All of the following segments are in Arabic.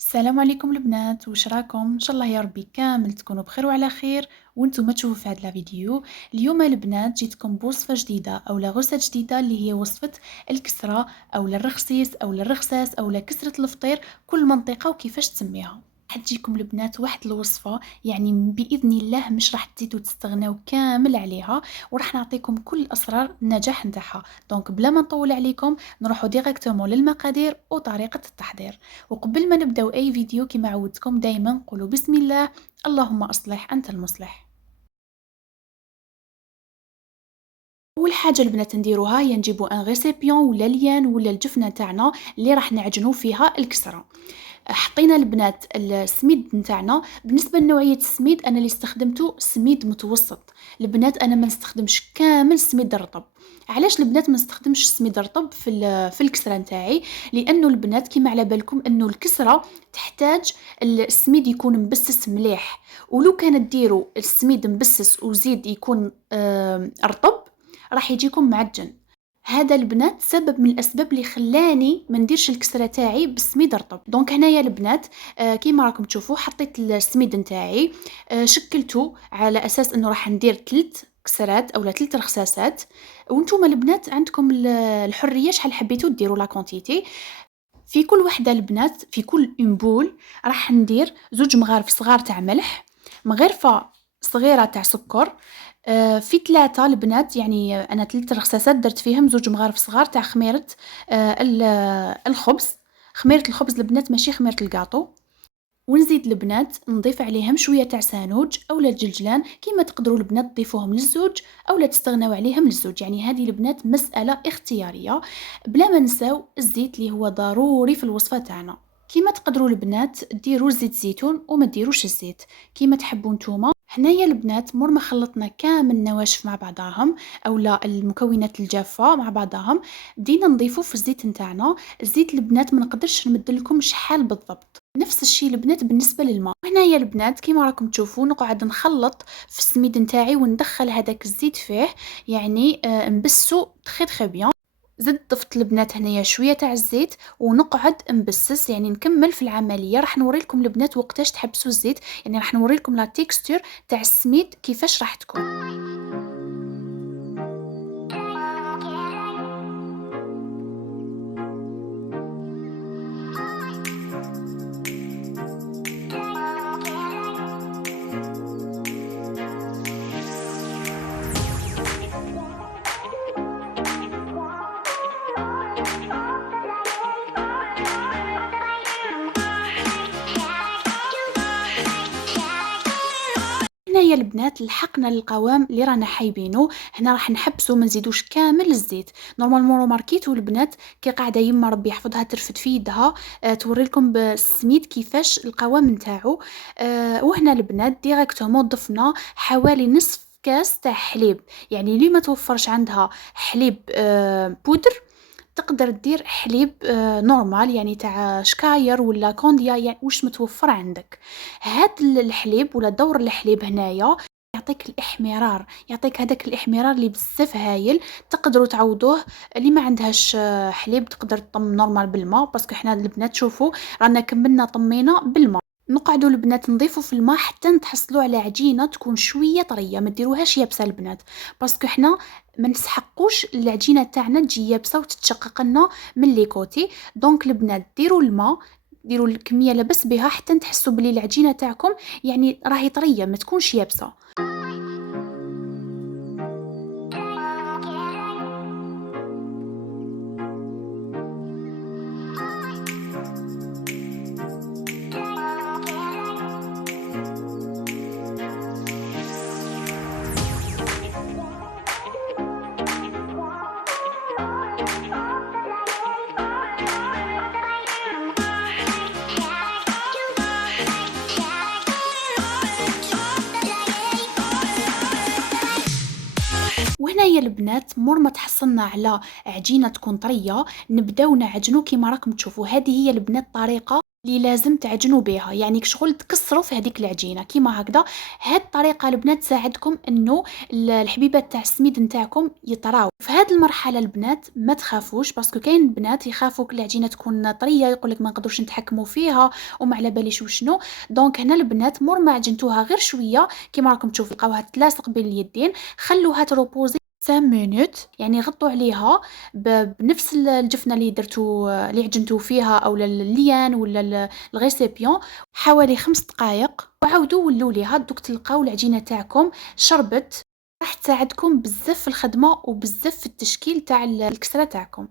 السلام عليكم البنات، واش راكم؟ ان شاء الله يا ربي كامل تكونوا بخير وعلى خير وانتم تشوفوا في هذا الفيديو. اليوم البنات جيتكم بوصفه جديده او غرسه جديده اللي هي وصفه الكسره او الرخصيص او الرخساس او كسره الفطير، كل منطقه وكيفاش تسميها. حتجيكم البنات واحد الوصفه يعني باذن الله مش راح تزيدوا تستغناو كامل عليها، وراح نعطيكم كل اسرار النجاح نتاعها. دونك بلا ما نطول عليكم نروحوا ديريكتومون للمقادير وطريقه التحضير. وقبل ما نبداو اي فيديو كما عودتكم دايما قولوا بسم الله، اللهم اصلح انت المصلح. اول حاجه البنات نديروها هي نجيبو ان ريسيبيون ولا ليان ولا الجفنه تاعنا اللي راح نعجنوا فيها الكسره. حطينا البنات السميد نتاعنا. بالنسبه لنوعيه السميد انا اللي استخدمته سميد متوسط. البنات انا ما نستخدمش كامل سميد الرطب. علاش البنات ما نستخدمش سميد الرطب في الكسره نتاعي؟ لانه البنات كيما على بالكم انه الكسره تحتاج السميد يكون مبسس مليح، ولو كان ديروا السميد مبسس وزيد يكون رطب راح يجيكم معجن. هذا البنات سبب من الاسباب اللي خلاني ما نديرش الكسره تاعي بالسميد رطب. دونك هنايا البنات كيما راكم تشوفوا حطيت السميد نتاعي، شكلته على اساس انه راح ندير 3 كسرات او 3 رخصاصات. وانتم البنات عندكم الحريه شحال حبيتوا ديروا لا كونتيتي. في كل وحده البنات في كل امبول راح ندير 2 مغارف صغار تاع ملح، مغرفه صغيره تاع سكر، في 3 البنات يعني أنا 3 رخصاصات درت فيهم 2 مغارف صغار تاع خميرة الخبز. خميرة الخبز البنات ماشي خميرة الكاطو. ونزيد البنات نضيف عليهم شويه تاع سانوج اولا الجلجلان، كيما تقدروا البنات تضيفوهم للزوج اولا تستغناو عليهم للزوج، يعني هذه البنات مساله اختياريه. بلا ما نساو الزيت اللي هو ضروري في الوصفه تاعنا. كيما تقدروا البنات ديروا زيت زيتون وما ديروش الزيت كيما تحبوا نتوما. هنايا البنات مور ما خلطنا كامل النواشف مع بعضاهم اولا المكونات الجافه مع بعضهم، بدينا نضيفوا في الزيت نتاعنا. الزيت البنات ما نقدرش نمد لكم شحال بالضبط. نفس الشيء البنات بالنسبه للماء. هنايا البنات كيما راكم تشوفوا نقعد نخلط في السميد نتاعي وندخل هذاك الزيت فيه، يعني نبسو تخي تخي بيان. زدت ضفت البنات هنايا شويه تاع الزيت ونقعد نبسس، يعني نكمل في العمليه. راح نوري لكم البنات وقتاش تحبسوا الزيت، يعني راح نوري لكم لا تيكستور تاع السميد كيفاش راح تكون. هنايا البنات لحقنا للقوام اللي رانا حايبينه. هنا راح نحبسو ما نزيدوش كامل الزيت. نورمالمون ماركيتو البنات كي قاعده يما ربي يحفظها ترفد في يدها توري لكم بالسميد كيفاش القوام نتاعو. وهنا البنات ديريكتومون ضفنا حوالي نصف كاس تاع حليب، يعني اللي ما توفرش عندها حليب بودر تقدر دير حليب نورمال يعني تاع شكاير ولا كونديا، يعني واش متوفر عندك. هاد الحليب ولا دور الحليب هنايا يعطيك الاحمرار، يعطيك هذاك الاحمرار اللي بزاف هايل. تقدروا تعوضوه. اللي ما عندهاش حليب تقدر تطم نورمال بالماء، باسكو حنا البنات شوفوا رانا كملنا طمينا بالماء. نقعدوا البنات نضيفوا في الماء حتى نتحصلوا على عجينه تكون شويه طريه، ما ديروهاش يابسه البنات، باسكو حنا ما نسحقوش العجينه تاعنا تجي يابسه وتتشقق لنا من لي كوتي. دونك البنات ديروا الماء، ديروا الكميه لبس بها حتى تحسوا بلي العجينه تاعكم يعني راهي طريه ما تكونش يابسه. وهنايا البنات مور ما تحصلنا على عجينه تكون طريه نبداو نعجنو كيما راكم تشوفوا. هذه هي البنات طريقه اللي لازم تعجنوا بها، يعني كشغل تكسروا في هذيك العجينه كيما هكذا. هاد الطريقه البنات تساعدكم انه الحبيبات تاع السميد نتاعكم يطراو في هاد المرحله. البنات ما تخافوش، باسكو كاين بنات يخافوا العجينه تكون طريه، يقولك ما نقدروش نتحكموا فيها وما على باليش وشنو. دونك هنا البنات مور ما عجنتوها غير شويه كيما راكم تشوفوا لقاوها تلاصق بين اليدين، خلوها تروبوزي 5 مينوت، يعني غطوا عليها بنفس الجفنه اللي درتو اللي عجنتو فيها او الليان ولا الغيسيبيون حوالي 5 دقائق، وعاودوا ولوا ليها. دوك تلقاو العجينه تاعكم شربت، راح تساعدكم بزاف في الخدمه وبزاف في التشكيل تاع الكسره تاعكم.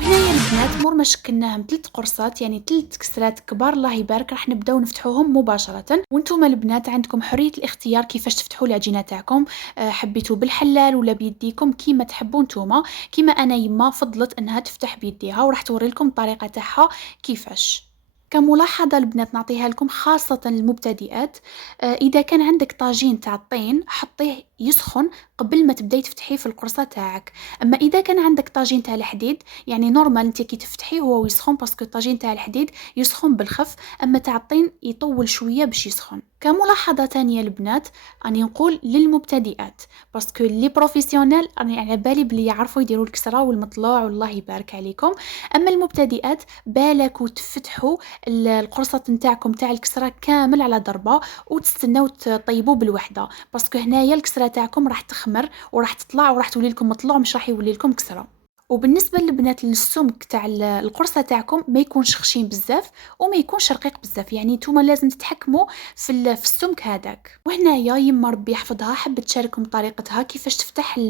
هنايا البنات مور ما شكلناهم 3 قرصات، يعني 3 كسرات كبار الله يبارك، راح نبداو نفتحوهم مباشره. وانتم البنات عندكم حريه الاختيار كيفاش تفتحوا العجينه تاعكم، حبيتوا بالحلال ولا بيديكم كيما تحبوا نتوما. كيما انا يما فضلت انها تفتح بيديها، وراح توري لكم الطريقه تاعها كيفاش. كملاحظة البنات نعطيها لكم خاصة المبتدئات، إذا كان عندك طاجين تاع الطين حطيه يسخن قبل ما تبداي تفتحيه في القرصة تاعك. أما إذا كان عندك طاجين تاع الحديد، يعني نورمال انت كي تفتحيه هو يسخن، باسكو الطاجين تاع الحديد يسخن بالخف، أما تاع الطين يطول شوية باش يسخن. كملاحظة تانية البنات أني نقول للمبتدئات، باسكو لي بروفيسيونيل راني على بالي بلي يعرفوا يديروا الكسرة والمطلوع والله يبارك عليكم. أما المبتدئات بالك تفتحوا القرصة نتاعكم تاع الكسرة كامل على ضربة وتستناو تطيبوه بالوحدة، باسكو هنايا الكسرة تاعكم راح تخمر وراح تطلع وراح تولي لكم مطلوع، مش راح يولي لكم كسرة. وبالنسبه للبنات السمك تاع القرصه تاعكم ما يكونش خشين بزاف وما يكونش رقيق بزاف، يعني نتوما لازم تتحكموا في السمك هذاك. وهنايا يما ربي يحفظها حبت تشارككم طريقتها كيفاش تفتح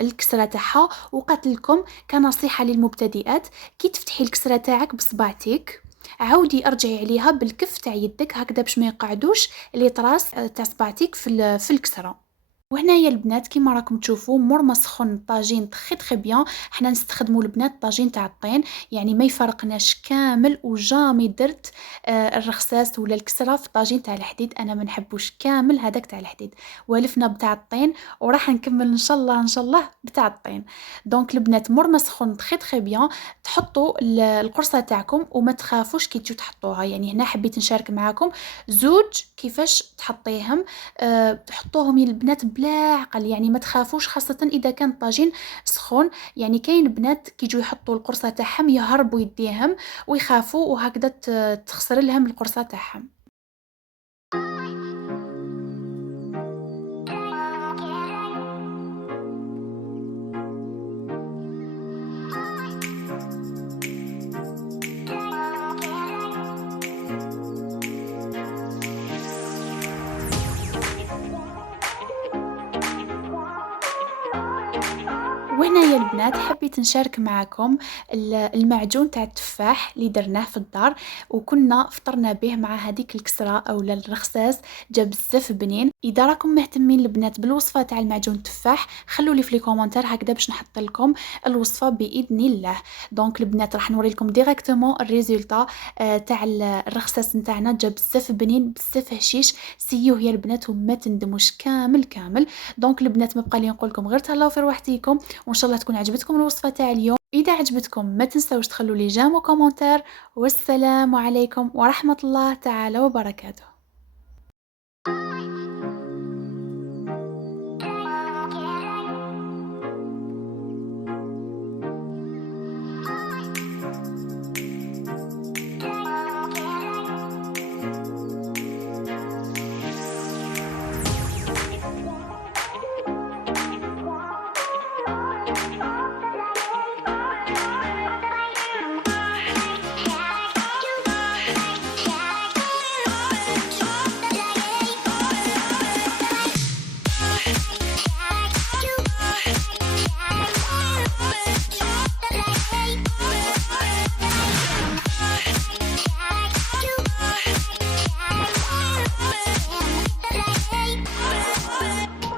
الكسره تاعها، وقالت لكم كنصيحه للمبتدئات كي تفتحي الكسره تاعك بصبعتك عاودي ارجعي عليها بالكف تاع يدك هكذا باش ما يقعدوش لي طراس تاع صبعتك في الكسره. وهنايا البنات كيما راكم تشوفوا مور ما سخن الطاجين تخي بيان، حنا نستخدموا البنات الطاجين تاع الطين، يعني ما يفرقناش كامل. وجامي درت الرخساس ولا الكسره في الطاجين تاع الحديد، انا ما نحبوش كامل هذاك تاع الحديد، والفنا بتاع الطين وراح نكمل ان شاء الله ان شاء الله بتاع الطين. دونك البنات مور ما سخن تخي بيان تحطوا القرصه تاعكم وما تخافوش كي تجوا تحطوها. يعني هنا حبيت نشارك معاكم زوج كيفاش تحطيهم، تحطوهم يا البنات بلا عقل، يعني ما تخافوش خاصة إذا كان الطاجين سخون. يعني كاين بنات كيجوا يحطوا القرصة تاعهم يهربوا يديهم ويخافوا وهكذا تخسر لهم القرصة تاعهم. وهنا يا البنات حبيت نشارك معكم المعجون تاع التفاح اللي درناه في الدار وكنا فطرنا به مع هذيك الكسرة او الرخساس، جا بزاف بنين. اذا راكم مهتمين البنات بالوصفه تاع المعجون التفاح خلوا لي في لي كومونتير هكذا باش نحط لكم الوصفه باذن الله. دونك البنات راح نوري لكم ديريكتومون الريزولطا تاع الرخساس نتاعنا، جا بزاف بنين بزاف هشيش. سيوه يا البنات وما تندموش كامل كامل. دونك البنات ما بقى لي نقول لكم غير تهلاو في روحتيكم، وان شاء الله تكون عجبتكم الوصفه تاع اليوم. اذا عجبتكم ما تنسوش تخلوا لي جيم وكومنتير، والسلام عليكم ورحمه الله تعالى وبركاته.